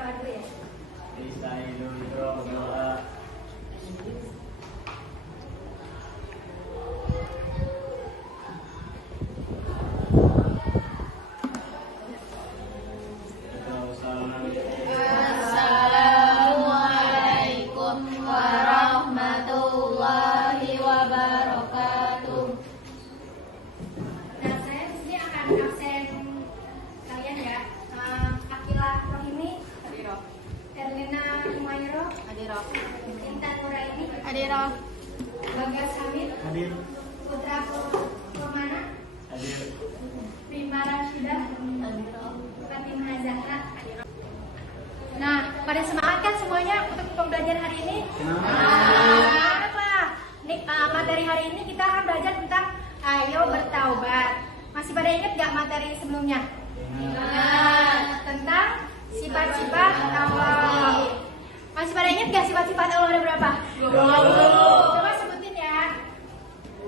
doa dulu ya. Berdoa. Assalamualaikum warahmatullahi wabarakatuh. Nah, saya di sini akan absen kalian ya. Akilah Rohimi, Hadiroh. Erlina Humayro, Hadiroh. Intan Nuraini, Hadiroh. Bagas Hamid, Hadir. Putra Permana, Hadir. Prima Rashidah, Hadiroh. Fatimah Zahra. Nah, pada semangat kan semuanya untuk pembelajaran hari ini? Semangat lah. Materi hari ini kita akan belajar tentang ayo bertaubat. Masih pada ingat gak materi sebelumnya? Ingat. Tentang sifat-sifat Allah. Masih pada ingat gak sifat-sifat Allah ada berapa? 20. Coba sebutin ya.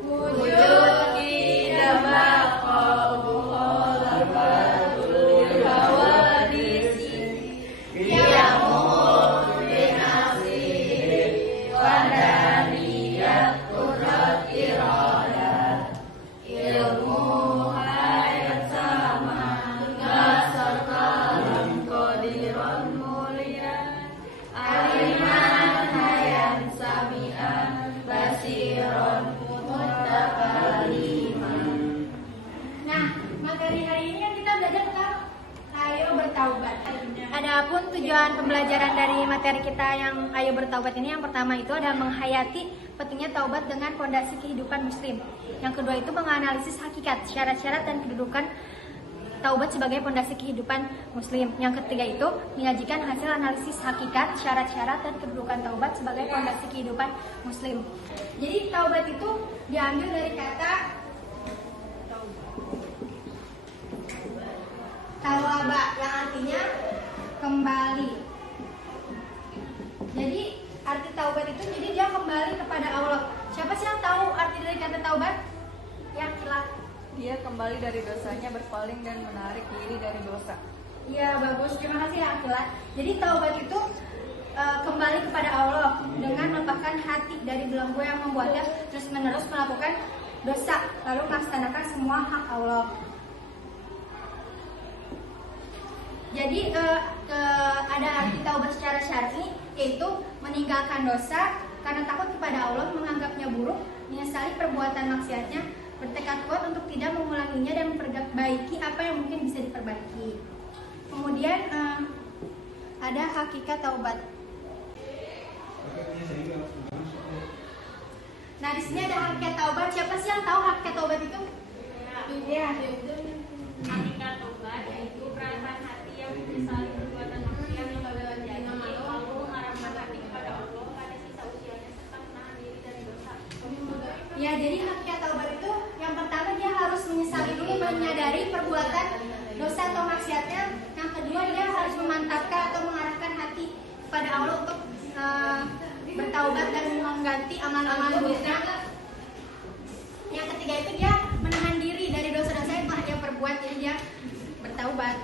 Wujud tidak baqa'u khalaqatul hawadisi Ya'mur binafsihi wa daniyat qurrat iradat ilmu hayat sama ngasar kalam qadiran mulia aliman hayat sami'an basiron mutakaliman. Nah, materi hari ini kan kita belajar tentang ayo bertaubat. Adapun tujuan pembelajaran dari materi kita yang ayo bertaubat ini, yang pertama itu adalah menghayati pentingnya taubat dengan fondasi kehidupan muslim. Yang kedua itu menganalisis hakikat, syarat-syarat dan kedudukan taubat sebagai fondasi kehidupan muslim. Yang ketiga itu menyajikan hasil analisis hakikat, syarat-syarat dan kedudukan taubat sebagai fondasi kehidupan muslim. Jadi taubat itu diambil dari kata tawaba yang artinya kembali. Jadi arti taubat itu jadi dia kembali kepada Allah. Siapa sih yang tahu arti dari kata taubat? Yang kilat. Dia kembali dari dosanya, berpaling dan menarik diri dari dosa. Iya, bagus. Terima kasih ya, Akilah. Jadi taubat itu kembali kepada Allah dengan melepaskan hati dari belenggu yang membuatnya terus-menerus melakukan dosa, lalu melaksanakan semua hak Allah. Jadi ada arti taubat secara syar'i, yaitu meninggalkan dosa karena takut kepada Allah, menganggapnya buruk, menyesali perbuatan maksiatnya, bertekad kuat untuk tidak mengulanginya dan memperbaiki apa yang mungkin bisa diperbaiki. Kemudian ada hakikat taubat. Nah, di sini ada hakikat taubat. Siapa sih yang tahu hakikat taubat itu? Iya. Hakikat taubat yaitu perasaan hati yang menyesali perbuatan maksiat yang telah terjadi, lalu mengarahkan hati kepada Allah pada sisa usianya serta menahan diri dari dosa. Ya, jadi hakikat taubat itu yang pertama dia harus menyesali dulu, menyadari perbuatan dosa atau maksiatnya. Yang kedua dia harus memantapkan atau mengarahkan hati kepada Allah untuk bertaubat dan mengganti amal-amal buruknya. Yang ketiga itu dia menahan diri dari dosa-dosa yang telah dia perbuat, jadi dia bertaubat.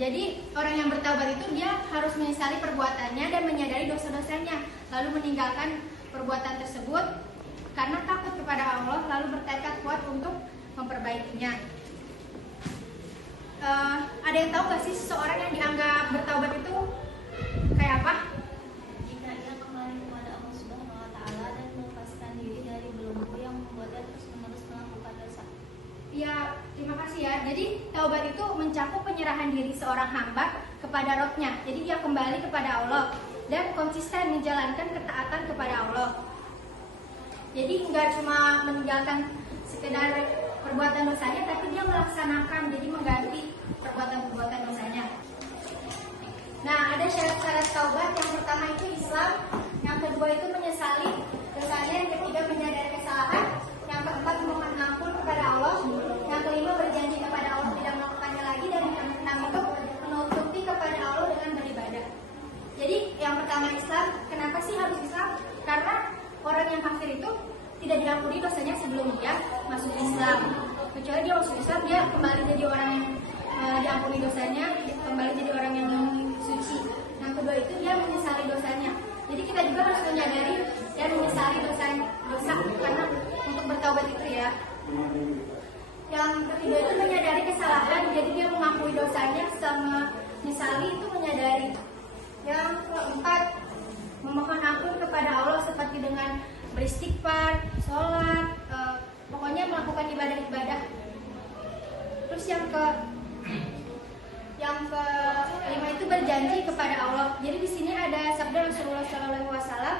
Jadi orang yang bertaubat itu dia harus menyesali perbuatannya dan menyadari dosa-dosanya, lalu meninggalkan perbuatan tersebut karena takut kepada Allah, lalu bertekad kuat untuk memperbaikinya. Ada yang tahu gak sih seseorang yang dianggap bertaubat itu kayak apa? Jika ia kembali kepada Allah Subhanahu wa Ta'ala dan melepaskan diri dari belenggu yang membuatnya terus-menerus melakukan dosa. Ya, terima kasih ya. Jadi taubat itu mencakup penyerahan diri seorang hamba kepada Rabb-nya. Jadi dia kembali kepada Allah dan konsisten menjalankan ketaatan kepada Allah. Jadi nggak cuma meninggalkan sekedar perbuatan dosanya, tapi dia melaksanakan, jadi mengganti perbuatan-perbuatan dosanya. Nah, ada syarat-syarat taubat. Yang pertama itu Islam, yang kedua itu menyesali dosanya, yang ketiga menyadari kesalahan, yang keempat memohon ampun kepada Allah, yang kelima berjanji kepada Allah tidak melakukannya lagi, dan yang keenam itu menutupi kepada Allah dengan beribadah. Jadi yang pertama Islam. Kenapa sih harus Islam? Karena orang yang kafir itu tidak diampuni dosanya sebelum dia masuk Islam. Kecuali dia masuk Islam, dia kembali jadi orang yang diampuni dosanya, kembali jadi orang yang melakukan ibadah-ibadah. Terus yang kelima itu berjanji kepada Allah. Jadi di sini ada sabda Rasulullah SAW.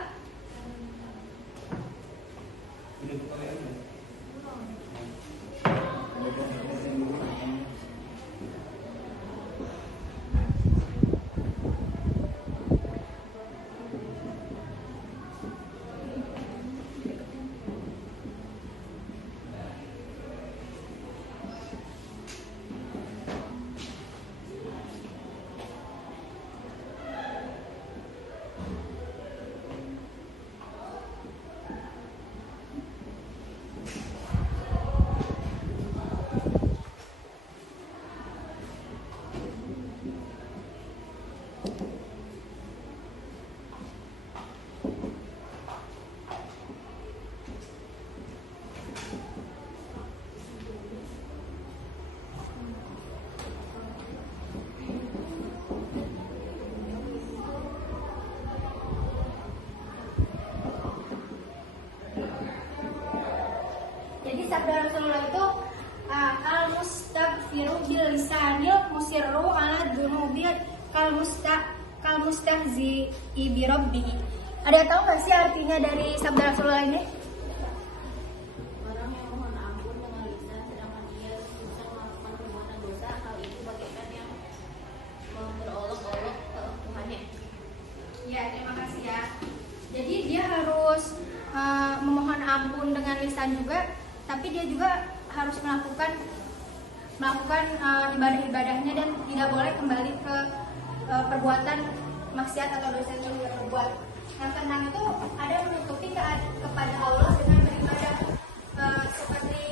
Jadi sabda Rasulullah itu al-mustaghfiru bil lisanil musirru ala dzunubi kal mustahzi bi rabbih. Ada yang tahu nggak sih artinya dari sabda Rasulullah ini? Orang yang mohon ampun dengan lisan sedangkan dia susah melakukan perbuatan dosa, hal itu bagaikan yang berolok-olok ke Tuhannya. Ya, terima kasih ya. Jadi dia harus memohon ampun dengan lisan juga, tapi dia juga harus melakukan ibadah-ibadahnya dan tidak boleh kembali ke perbuatan maksiat atau dosa yang dia perbuat. Yang keenam itu ada menutupi kepada Allah dengan beribadah, seperti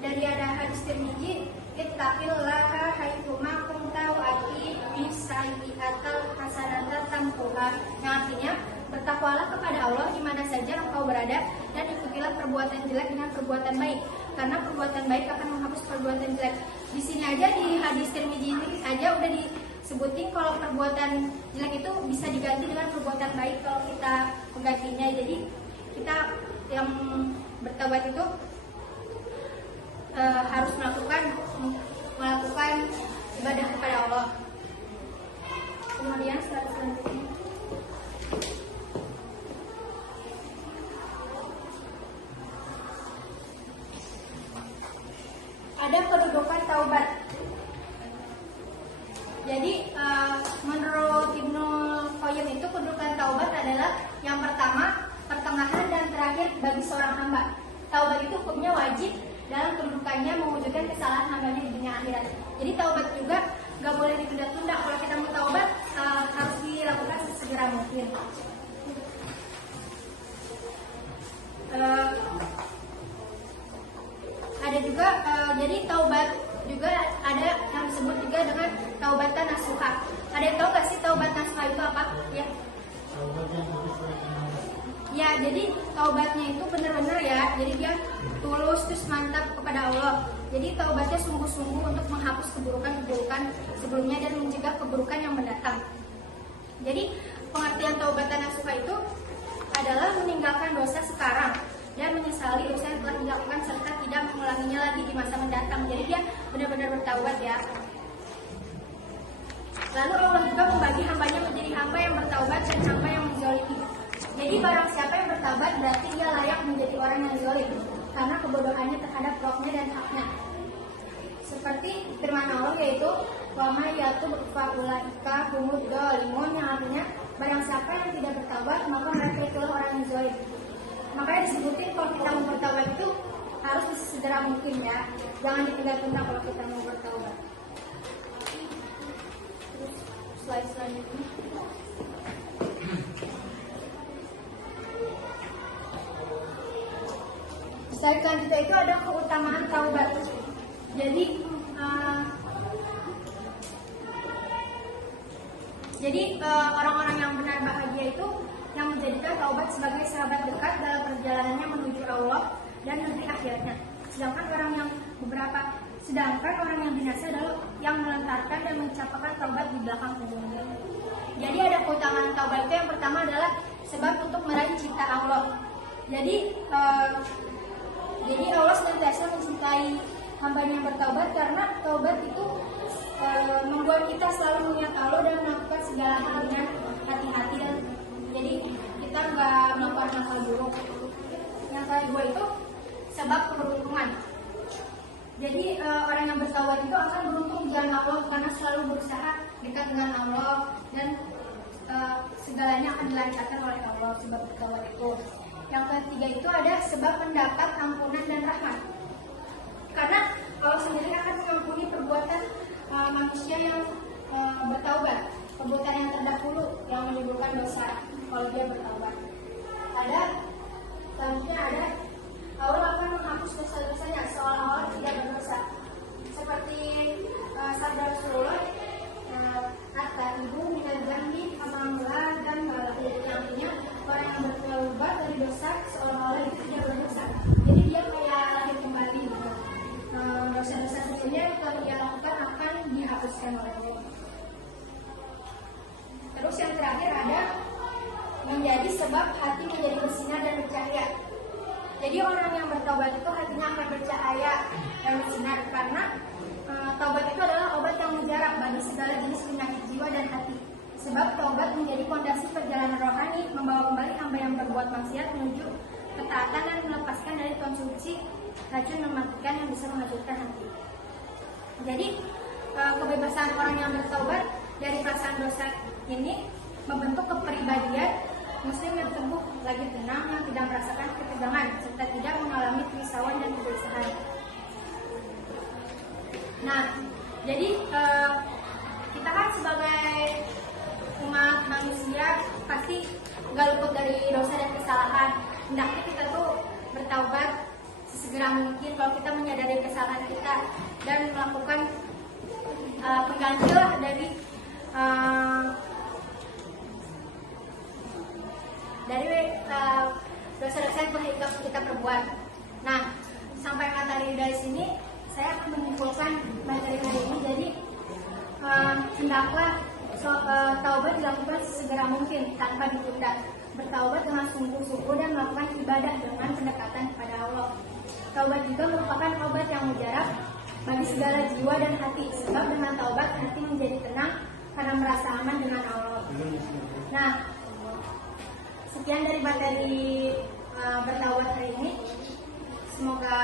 dari ada hadis Tirmidzi, ittaqillaha haitsuma kunta wa aqimi sayyi'atal hasanata tamhuha, yang artinya bertakwalah kepada Allah di mana saja engkau berada dan ikutilah perbuatan jelek dengan perbuatan baik, karena perbuatan baik akan menghapus perbuatan jelek. Di sini aja di hadis Tirmidzi ini aja udah disebutin kalau perbuatan jelek itu bisa diganti dengan perbuatan baik kalau kita menggantinya. Jadi kita yang bertaubat itu harus melakukan ibadah kepada Allah. Kemudian selanjutnya ada kedudukan taubat. Jadi menurut Ibnu Qayyim itu kedudukan taubat adalah yang pertama, pertengahan dan terakhir bagi seorang hamba. Taubat itu hukumnya wajib dalam kedudukannya mewujudkan kesalahan hambanya di dunia akhirat. Jadi taubat juga gak boleh ditunda-tunda. Kalau kita mau taubat harus dilakukan sesegera mungkin. Ada juga jadi taubat juga ada yang disebut juga dengan taubatan nasuha. Ada yang tahu gak sih taubat nasuha itu apa? Ya. Ya, jadi taubatnya itu benar-benar ya. Jadi dia tulus terus mantap kepada Allah. Jadi taubatnya sungguh-sungguh untuk menghapus keburukan-keburukan sebelumnya dan mencegah keburukan yang mendatang. Jadi pengertian taubatan nasuha itu adalah meninggalkan dosa sekarang dan menyesali dosa yang telah dilakukan serta tidak mengulanginya lagi di masa mendatang. Jadi dia benar-benar bertaubat ya. Lalu Allah juga membagi hambanya menjadi hamba yang bertaubat dan hamba yang menzalimi. Jadi barang siapa yang bertaubat berarti dia layak menjadi orang yang zalim karena kebodohannya terhadap rohnya dan haknya. Seperti firman Allah yaitu wa may yatub fa ulaika humud dzalimun, yang artinya barang siapa yang tidak bertaubat maka mereka itulah orang yang zalim. Makanya disebutin kalau kita mau bertaubat itu harus sesegera mungkin ya. Jangan ditunda-tunda kalau kita mau bertaubat. Terus slide selanjutnya. Slide selanjutnya itu ada keutamaan taubat. Jadi orang-orang yang benar bahagia itu yang menjadikan taubat sebagai sahabat dekat dalam perjalanannya menuju Allah dan negeri akhiratnya. Sedangkan orang yang binasa adalah yang melantarkan dan mencapakan taubat di belakang punggungnya. Jadi ada keutamaan taubat itu yang pertama adalah sebab untuk meraih cinta Allah. Jadi Jadi Allah senantiasa mencintai hambanya yang bertaubat karena taubat itu membuat kita selalu mengingat Allah dan melakukan segala hal dengan hati-hati, dan jadi kita nggak melakukan hal buruk. Yang kedua itu sebab keberuntungan. Jadi orang yang bertaubat itu akan beruntung di jalan Allah karena selalu berusaha dekat dengan Allah, dan segalanya akan dilancarkan oleh Allah sebab bertaubat itu. Yang ketiga itu ada sebab mendapat ampunan dan rahmat. Karena Allah sendiri akan mengampuni perbuatan manusia yang bertaubat, perbuatan yang terdahulu yang menimbulkan dosa kalau dia bertaubat. Selanjutnya ada Allah akan menghapus dosa-dosanya seolah-olah tidak berdosa. Seperti sabda Rasulullah, kata ibu minal dzambi amamullah dan malahu, yang artinya orang yang bertaubat dari dosa seolah-olah itu tidak berdosa. Jadi dia kayak lahir kembali. Dosa-dosa sebelumnya yang telah dia lakukan akan dihapuskan oleh Allah. Terus yang terakhir ada menjadi sebab hati menjadi bersinar dan bercahaya. Jadi orang yang bertaubat itu hatinya akan bercahaya dan bersinar karena taubat itu adalah obat yang mujarab bagi segala jenis penyakit jiwa dan hati. Sebab taubat menjadi fondasi perjalanan rohani, membawa kembali hamba yang berbuat maksiat menuju ketaatan dan melepaskan dari konsumsi racun mematikan yang bisa menghancurkan hati. Jadi kebebasan orang yang bertaubat dari perasaan dosa ini membentuk kepribadian Muslim yang teguh, lagi tenang, yang tidak merasakan ketegangan, serta tidak mengalami kerisauan dan kegelisahan. Nah, jadi kita kan sebagai umat manusia pasti nggak luput dari dosa dan kesalahan. Hendaknya kita tuh bertaubat sesegera mungkin kalau kita menyadari kesalahan kita dan melakukan pengganti lah dari dosa-dosa yang telah kita perbuat. Nah, sampai materi dari sini saya akan menyimpulkan materi hari ini. Jadi hendaklah taubat dilakukan sesegera mungkin tanpa ditunda. Bertaubat dengan sungguh-sungguh dan melakukan ibadah dengan pendekatan kepada Allah. Taubat juga merupakan obat yang mujarab bagi segala jiwa dan hati. Sebab dengan taubat hati menjadi tenang karena merasa aman dengan Allah. Nah, sekian dari materi bertaubat hari ini. Semoga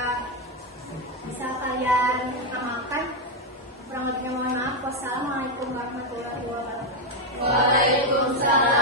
bisa kalian amalkan. Kurang lebihnya mohon maaf. Wassalamualaikum warahmatullahi wabarakatuh. Waalaikumsalam.